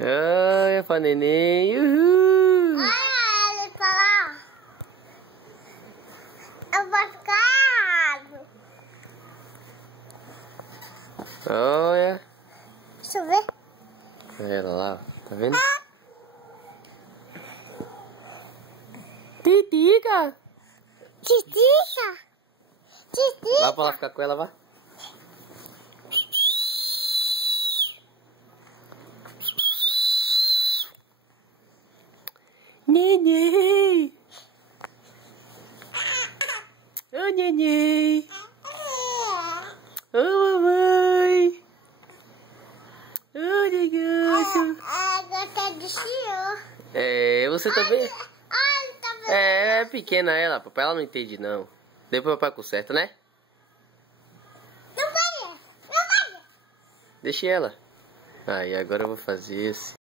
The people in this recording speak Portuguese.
Olha pra neném. Uhul. Olha ele pra lá. Eu vou ficar. Olha. Deixa eu ver. Olha ela lá, tá vendo? Titica. Titica. Titica. Lá pra lá ficar com ela, vá. Neném. Ô, neném. Ô, mamãe. Ô, negócio. Gostei do senhor. É, você também? Olha, tá vendo? É pequena ela, papai. Ela não entende, não. Depois o papai conserta, né? Não vai. Deixa ela. Aí, agora eu vou fazer esse.